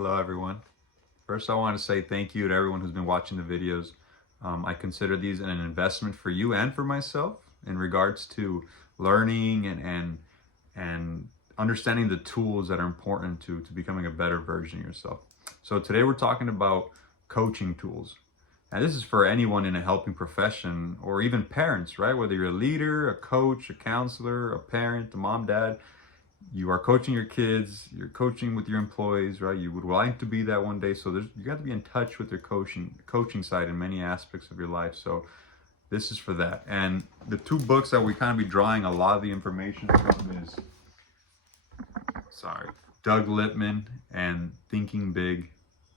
Hello, everyone. First, I want to say thank you to everyone who's been watching the videos. I consider these an investment for you and for myself in regards to learning and understanding the tools that are important to becoming a better version of yourself. So today we're talking about coaching tools. And this is for anyone in a helping profession or even parents, right? Whether you're a leader, a coach, a counselor, a parent, a mom, dad, you are coaching your kids, you're coaching with your employees, right? You would like to be that one day. So you got to be in touch with your coaching side in many aspects of your life. So this is for that. And the two books that we kind of be drawing a lot of the information from is, Doug Lippman and Thinking Big,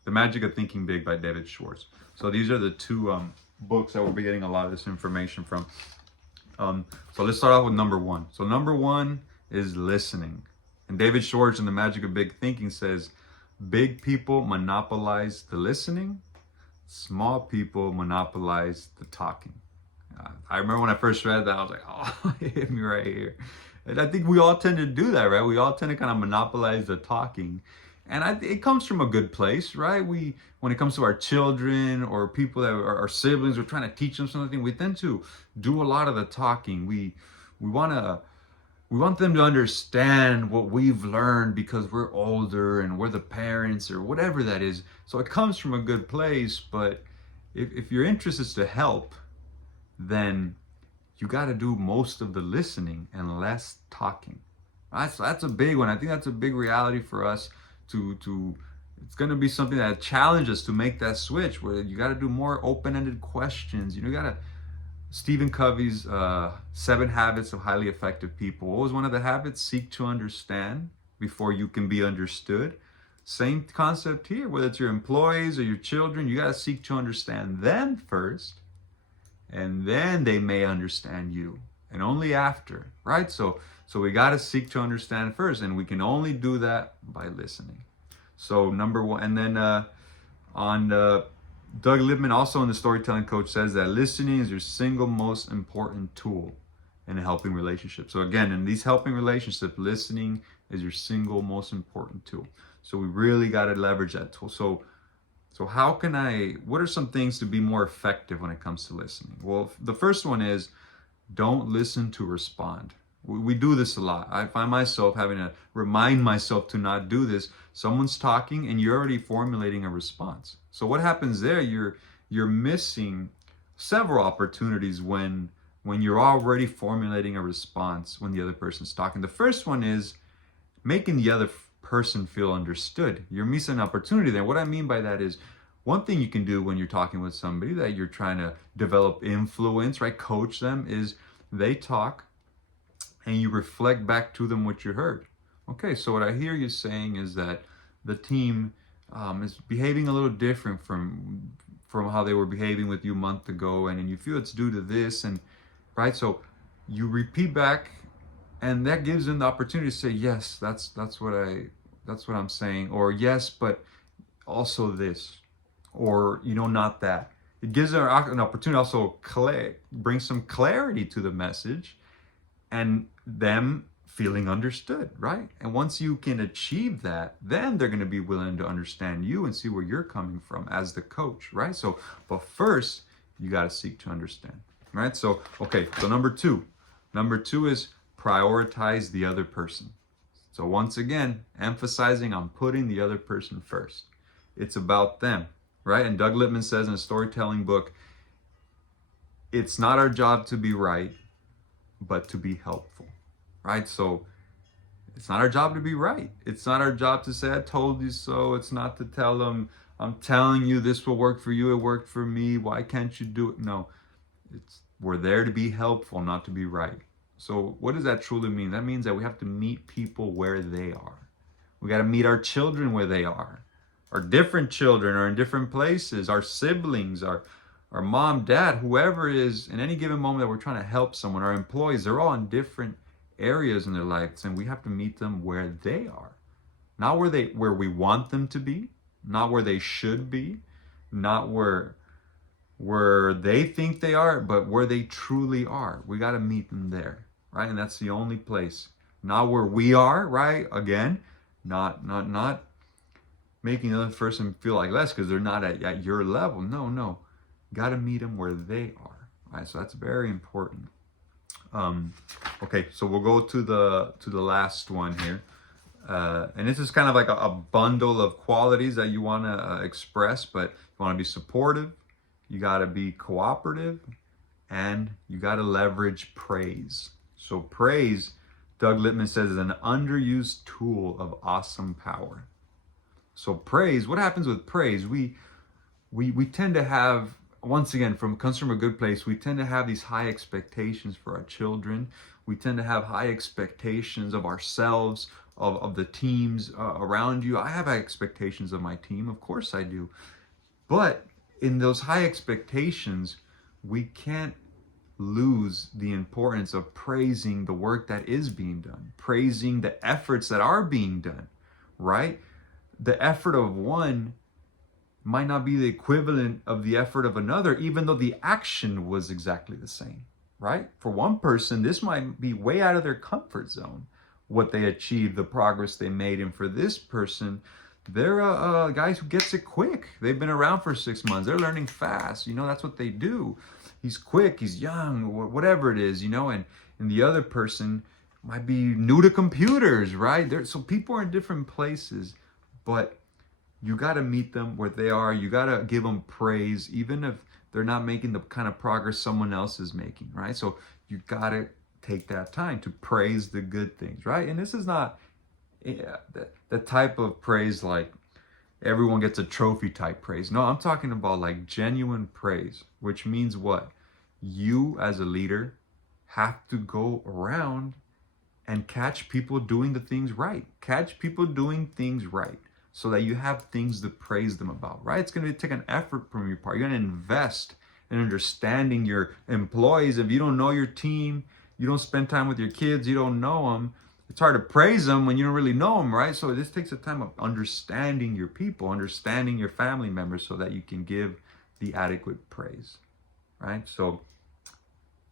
The Magic of Thinking Big by David Schwartz. So these are the two books that we'll be getting a lot of this information from. So let's start off with number one. So number one is listening. And David Schwartz in The Magic of Big Thinking says, big people monopolize the listening, small people monopolize the talking. I remember when I first read that, I was like, oh, it hit me right here. And I think we all tend to do that, right? We all tend to kind of monopolize the talking. And it comes from a good place, right? When it comes to our children or people that are our siblings, we're trying to teach them something, we tend to do a lot of the talking. We want them to understand what we've learned because we're older and we're the parents or whatever that is. So it comes from a good place, but if your interest is to help, then you got to do most of the listening and less talking. Right? So that's a big one. I think that's a big reality for us to it's going to be something that challenges us to make that switch where you got to do more open-ended questions. You got to Stephen Covey's 7 Habits of Highly Effective People. What was one of the habits? Seek to understand before you can be understood. Same concept here, whether it's your employees or your children, you got to seek to understand them first, and then they may understand you, and only after, right? So we got to seek to understand first, and we can only do that by listening. So number one, and then Doug Lippman, also in the Storytelling Coach, says that listening is your single most important tool in a helping relationship. So again, in these helping relationships, listening is your single most important tool. So we really got to leverage that tool. So what are some things to be more effective when it comes to listening? Well, the first one is don't listen to respond. We do this a lot. I find myself having to remind myself to not do this. Someone's talking and you're already formulating a response. So what happens there? You're missing several opportunities when you're already formulating a response when the other person's talking. The first one is making the other person feel understood. You're missing an opportunity there. What I mean by that is, one thing you can do when you're talking with somebody that you're trying to develop influence, right? Coach them, is they talk and you reflect back to them what you heard. Okay, so what I hear you saying is that the team is behaving a little different from how they were behaving with you a month ago, and you feel it's due to this, and right. So you repeat back, and that gives them the opportunity to say, yes, that's what I'm saying, or yes, but also this, or not that. It gives them an opportunity to also bring some clarity to the message, and them feeling understood, right? And once you can achieve that, then they're going to be willing to understand you and see where you're coming from as the coach, right? So, but first, you got to seek to understand, right? So, okay, so number two is prioritize the other person. So once again, emphasizing on putting the other person first. It's about them, right? And Doug Lippman says in a storytelling book, it's not our job to be right, but to be helpful, right? So it's not our job to be right. It's not our job to say, I told you so. It's not to tell them, I'm telling you this will work for you. It worked for me. Why can't you do it? No, we're there to be helpful, not to be right. So what does that truly mean? That means that we have to meet people where they are. We got to meet our children where they are. Our different children are in different places. Our siblings, our mom, dad, whoever is in any given moment that we're trying to help someone, our employees, they're all in different areas in their lives, and we have to meet them where they are. Not where we want them to be, not where they should be, not where they think they are, but where they truly are. We got to meet them there, right? And that's the only place. Not where we are, right? Again, not making the other person feel like less because they're not at your level. No. Got to meet them where they are. Right? So that's very important. Okay, so we'll go to the last one here. And this is kind of like a bundle of qualities that you want to express, but you want to be supportive, you got to be cooperative, and you got to leverage praise. So praise, Doug Littman says, is an underused tool of awesome power. So praise, what happens with praise? We tend to have, once again, comes from a good place, we tend to have these high expectations for our children. We tend to have high expectations of ourselves, of the teams around you. I have high expectations of my team, of course I do. But in those high expectations, we can't lose the importance of praising the work that is being done, praising the efforts that are being done, right? The effort of one might not be the equivalent of the effort of another, even though the action was exactly the same, right? For one person, this might be way out of their comfort zone, what they achieved, the progress they made. And for this person, they're a guy who gets it quick. They've been around for 6 months. They're learning fast. That's what they do. He's quick, he's young, whatever it is, and the other person might be new to computers, right? So people are in different places, but you got to meet them where they are. You got to give them praise, even if they're not making the kind of progress someone else is making, right? So you got to take that time to praise the good things, right? And this is not the type of praise like everyone gets a trophy type praise. No, I'm talking about like genuine praise, which means what? You as a leader have to go around and catch people doing the things right. Catch people doing things right, so that you have things to praise them about, right? It's going to take an effort from your part. You're going to invest in understanding your employees. If you don't know your team, you don't spend time with your kids, you don't know them, it's hard to praise them when you don't really know them, right? So this takes a time of understanding your people, understanding your family members, so that you can give the adequate praise, right? So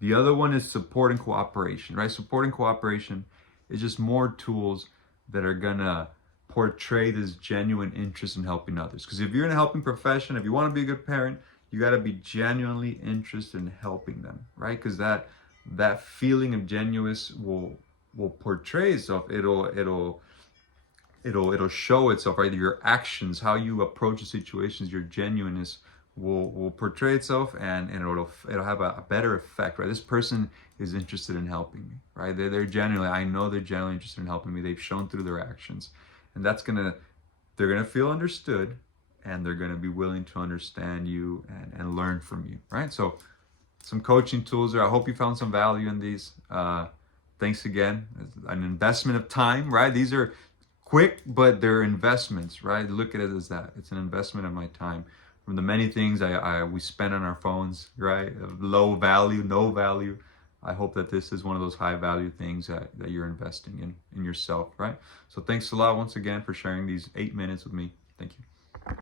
the other one is support and cooperation, right? Support and cooperation is just more tools that are gonna portray this genuine interest in helping others. Because if you're in a helping profession, if you want to be a good parent, you got to be genuinely interested in helping them, right? Because that feeling of genuineness will portray itself. It'll show itself, right? Your actions, how you approach the situations, your genuineness will portray itself, and it'll have a better effect, right? This person is interested in helping me, right? They're genuinely, I know they're genuinely interested in helping me. They've shown through their actions. And they're gonna feel understood, and they're gonna be willing to understand you and learn from you, right? So some coaching tools there. I hope you found some value in these. Thanks again. It's an investment of time, right? These are quick, but they're investments, right? Look at it as that. It's an investment of my time. From the many things we spend on our phones, right? Low value, no value. I hope that this is one of those high value things that you're investing in yourself, right? So thanks a lot once again for sharing these 8 minutes with me. Thank you.